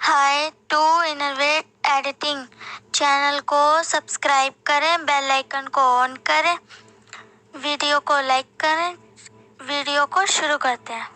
Hi to innovate editing channel को subscribe करें, bell icon को ऑन करें, वीडियो को लाइक करें। वीडियो को शुरू करते हैं।